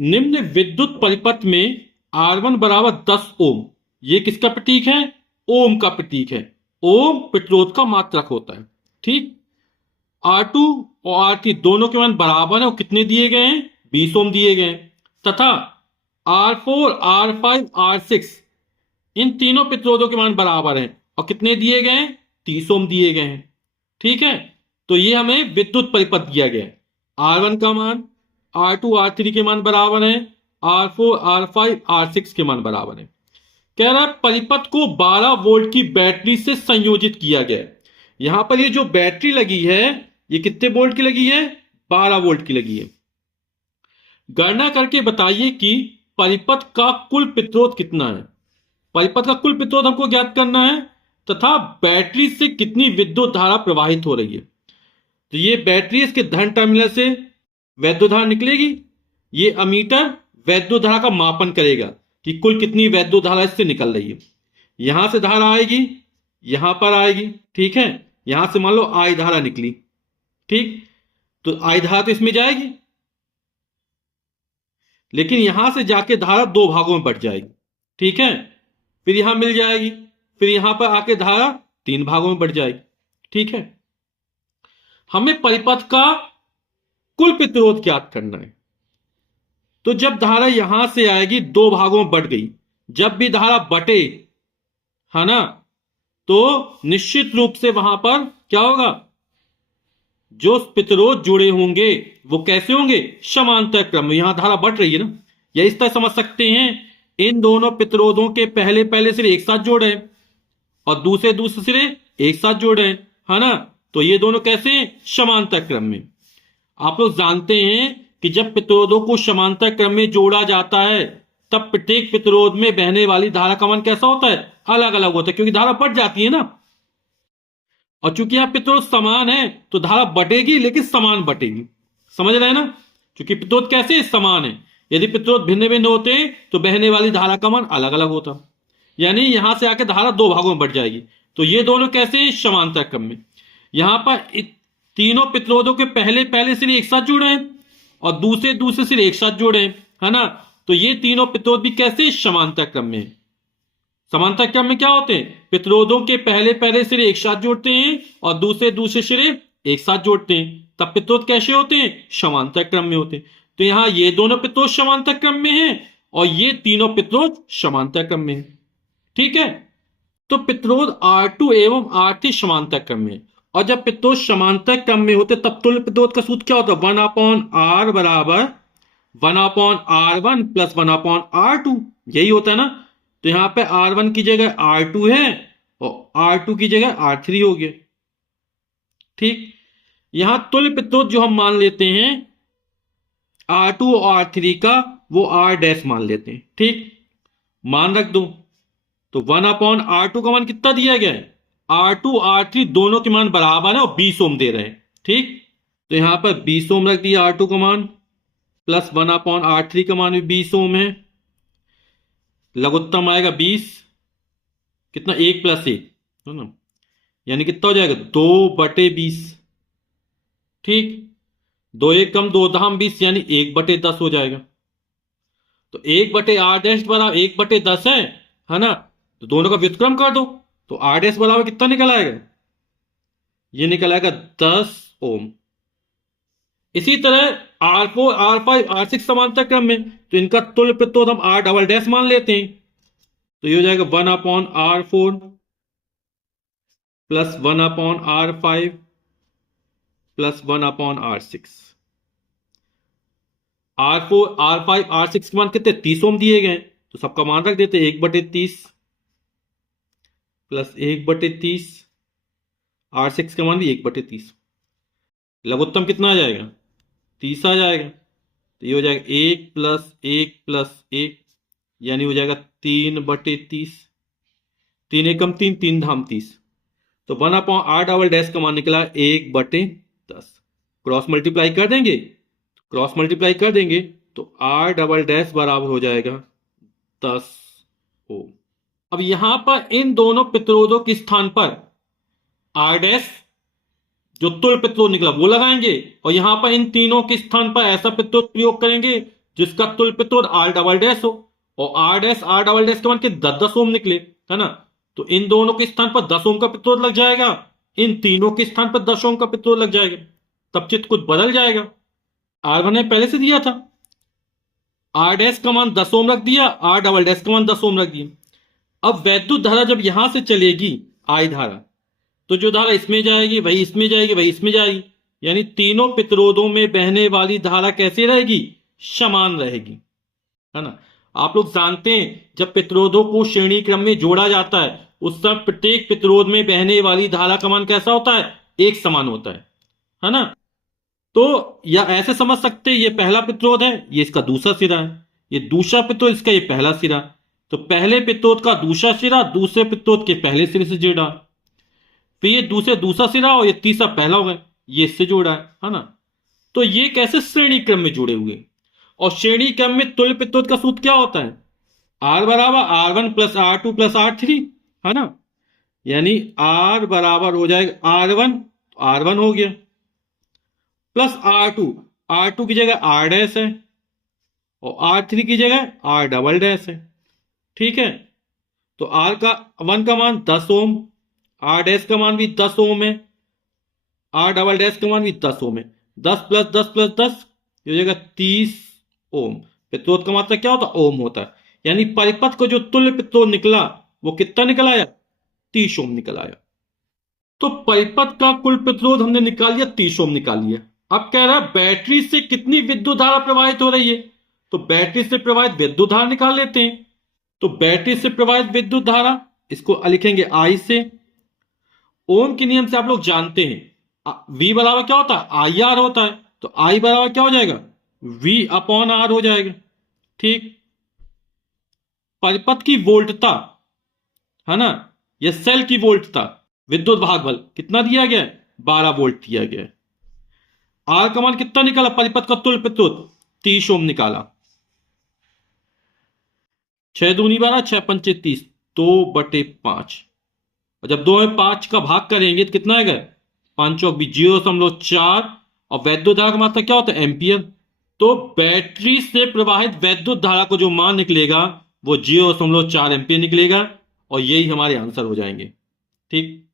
निम्न विद्युत परिपथ में R1 बराबर 10 ओम, ये किसका प्रतीक है? ओम का प्रतीक है। ओम प्रतिरोध का मात्रक होता है। ठीक। R2 और R3 दोनों के मान बराबर है और कितने दिए गए हैं? 20 ओम दिए गए हैं। तथा R4, R5, R6 इन तीनों प्रतिरोधों के मान बराबर हैं और कितने दिए गए हैं? 30 ओम दिए गए हैं। ठीक है। तो ये हमें विद्युत परिपथ दिया गया है। R1 का मान R2, R3 के मान बराबर है, R4, R5, R6 के मान बराबर है। कह रहा है परिपथ को 12 वोल्ट की बैटरी से संयोजित किया गया है। यहां पर ये जो बैटरी लगी है ये कितने वोल्ट की लगी है? 12 वोल्ट की लगी है। गणना करके बताइए कि परिपथ का कुल प्रतिरोध कितना है। परिपथ का कुल प्रतिरोध हमको ज्ञात करना है तथा बैटरी से कितनी विद्युत धारा प्रवाहित हो रही है। तो ये बैटरी, इसके धन टर्मिनल से वैद्युत धारा निकलेगी। ये अमीटर वैद्युत धारा का मापन करेगा कि कुल कितनी वैद्युत धारा इससे निकल रही है। यहां से धारा आएगी, यहां पर आएगी। ठीक है। यहां से मान लो आई धारा निकली। ठीक। तो आई धारा तो इसमें जाएगी, लेकिन यहां से जाके धारा दो भागों में बट जाएगी। ठीक है। फिर यहां मिल जाएगी, फिर यहां पर आके धारा तीन भागों में बट जाएगी। ठीक है। हमें परिपथ का कुल प्रतिरोध ज्ञात करना है। तो जब धारा यहां से आएगी, दो भागों में बट गई। जब भी धारा बटे, है ना, तो निश्चित रूप से वहां पर क्या होगा? जो प्रतिरोध जुड़े होंगे वो कैसे होंगे? समांतर क्रम में। यहां धारा बढ़ रही है ना, या इस तरह समझ सकते हैं, इन दोनों प्रतिरोधों के पहले पहले सिरे एक साथ जोड़े और दूसरे दूसरे सिरे एक साथ जोड़े, है ना। तो ये दोनों कैसे हैं? समांतर क्रम में। आप लोग जानते हैं कि जब प्रतिरोधों को समांतर क्रम में जोड़ा जाता है तब प्रत्येक प्रतिरोध में बहने वाली धारा का मान कैसा होता है? अलग अलग होता है, क्योंकि धारा बढ़ जाती है ना। और चूंकि यहां प्रतिरोध समान है तो धारा बटेगी, लेकिन समान बटेगी। समझ रहे हैं ना? क्योंकि प्रतिरोध कैसे समान है। यदि प्रतिरोध भिन्न भिन्न होते तो बहने वाली धारा का मान अलग अलग होता, यानी यहां से आकर धारा दो भागों में बट जाएगी। तो ये दोनों कैसे? समांतर क्रम में। यहां पर तीनों प्रतिरोधों के पहले पहले सिरे एक साथ जुड़े हैं और दूसरे दूसरे सिरे एक साथ जोड़े हैं, है ना। तो ये तीनों प्रतिरोध भी कैसे? समांतर क्रम में। समांतर क्रम में क्या होते हैं? प्रतिरोधों के पहले पहले सिरे एक साथ जोड़ते हैं और दूसरे दूसरे सिरे एक साथ जोड़ते हैं, तब प्रतिरोध कैसे होते हैं? समांतर क्रम में होते हैं। तो यहां ये दोनों प्रतिरोध समांतर क्रम में हैं और ये तीनों प्रतिरोध समांतर क्रम में हैं। ठीक है। तो प्रतिरोध R2 एवं R3 समांतर क्रम में, और जब प्रतिरोध समांतर क्रम में होते तब तुल्य प्रतिरोध का सूत्र क्या होता है? 1/R बराबर 1/R1 प्लस 1/R2, यही होता है ना। तो यहां पे R1 की जगह R2 है और R2 की जगह R3 हो गया। ठीक। यहां तुल्य प्रतिरोध जो हम मान लेते हैं R2 और R3 का, वो R डैश मान लेते हैं। ठीक। मान रख दो। तो 1/R2 का मान कितना दिया गया है? R2 R3 दोनों के मान बराबर है और 20 ओम दे रहे हैं। ठीक। तो यहां पर 20 ओम रख दिया R2 का मान, प्लस 1/R3 का मान भी 20 ओम है। लघुत्तम आएगा 20, कितना? 1 + 1, है ना, यानी कितना हो जाएगा? 2/20। ठीक। 2 1 कम 2 दाम 20, यानी 1/10 हो जाएगा। तो 1/R डैश बराबर 1/10 है ना। तो दोनों का व्युत्क्रम कर दो, तो R डैश बराबर कितना निकल आएगा? ये निकल आएगा 10 ओम। इसी तरह R4, R5, R6 समांतर क्रम में, तो इनका तुल्य प्रतिरोध हम R डबल डैश मान लेते हैं। तो ये हो जाएगा 1/R4 plus 1/R5 plus 1/R6। R4, R5, R6 के मान कितने? 30 ओम दिए गए, तो सबका मान रख देते 1/30 प्लस 1/30। R6 का मान भी 1/30। लघुत्तम कितना आ जाएगा? 30 आ जाएगा। तो ये हो जाएगा 1 + 1 + 1, यानी हो जाएगा 3/30। 3 1 कम 3, 3 धाम 30। तो 1/R डबल डैश का मान निकला 1/10। क्रॉस मल्टीप्लाई कर देंगे, तो R डबल डैश बराबर हो जाएगा 10 ओम। अब यहां पर इन दोनों प्रतिरोधों के स्थान पर R डैश जो तुल्य प्रतिरोध निकला वो लगाएंगे, और यहां पर इन तीनों के स्थान पर ऐसा प्रतिरोध प्रयोग करेंगे जिसका तुल्य प्रतिरोध आर डबल डैश हो, और आर डबल डैश के मान के 10 ओम निकले, है ना। तो इन दोनों के स्थान पर 10 ओम का प्रतिरोध लग जाएगा, इन तीनों के स्थान पर 10 ओम का प्रतिरोध लग जाएगा, तब चित्र कुछ बदल जाएगा। R1 ने पहले से दिया था, आर डैश का मान 10 ओम रख दिया, आर डबल डैश का मान 10 ओम रख दिया। अब वैद्युत धारा जब यहां से चलेगी, आई धारा, तो जो धारा इसमें जाएगी वही इसमें जाएगी, वही इसमें जाएगी, यानी तीनों प्रतिरोधों में बहने वाली धारा कैसी रहेगी, समान रहेगी, है ना। आप लोग जानते हैं जब प्रतिरोधों को श्रेणी क्रम में जोड़ा जाता है उस समय प्रत्येक प्रतिरोध में बहने वाली धारा का मान कैसा होता है, एक समान होता है ना। तो या ऐसे समझ सकते हैं ये पहला प्रतिरोध है, ये इसका दूसरा सिरा है, ये दूसरा प्रतिरोध इसका ये पहला सिरा, तो पहले प्रतिरोध का दूसरा सिरा दूसरे प्रतिरोध के पहले सिरे से जुड़ा, फिर ये दूसरा सिरा और ये तीसरा पहला होगा, ये इससे जोड़ा है ना। तो ये कैसे श्रेणी क्रम में जुड़े हुए, और श्रेणी क्रम में तुल्य प्रतिरोध का सूत्र क्या होता है, R बराबर R1 plus R2 plus R3, है ना। यानी R बराबर हो जाएगा R1 हो गया, प्लस R2 की जगह R डैश है और R3 की जगह R डबल डैश है, ठीक है। तो R1 का मान 10 ओम, R डैश का मान भी 10 ओम है, R डबल डैश का मान भी 10 ओम है, 10 प्लस 10 प्लस 10 हो जाएगा 30 ओम। प्रतिरोध का मात्रा क्या होता है, ओम होता है, यानी परिपथ को जो तुल्य प्रतिरोध निकला वो कितना निकल आया, 30 ओम निकल आया। तो परिपथ का कुल प्रतिरोध हमने निकाल लिया, 30 ओम निकाल लिया। अब कह रहा है बैटरी से कितनी विद्युत धारा प्रवाहित हो रही है, तो बैटरी से प्रवाहित विद्युत धारा निकाल लेते हैं। तो बैटरी से प्रवाहित विद्युत धारा इसको लिखेंगे I से। ओम के नियम से आप लोग जानते हैं V बराबर क्या होता है, IR होता है, तो I बराबर क्या हो जाएगा, V अपॉन R हो जाएगा, ठीक। परिपथ की वोल्टता, है ना, या सेल की वोल्टता, विद्युत भागबल कितना दिया गया है, 12 वोल्ट दिया गया है। R का मान कितना निकाला, परिपथ का तुल्य प्रतिरोध 30 ओम निकाला, 6 दूनी 12, 6 पंचे 30, 2/5, और जब 2 में 5 का भाग करेंगे तो कितना आएगा, 5 चौक भी 0.4, और वैद्युत धारा का मात्रा क्या होता है, एम्पियर। तो बैटरी से प्रवाहित वैद्युत धारा को जो मान निकलेगा वो 0.4 एम्पियर निकलेगा, और यही हमारे आंसर हो जाएंगे, ठीक।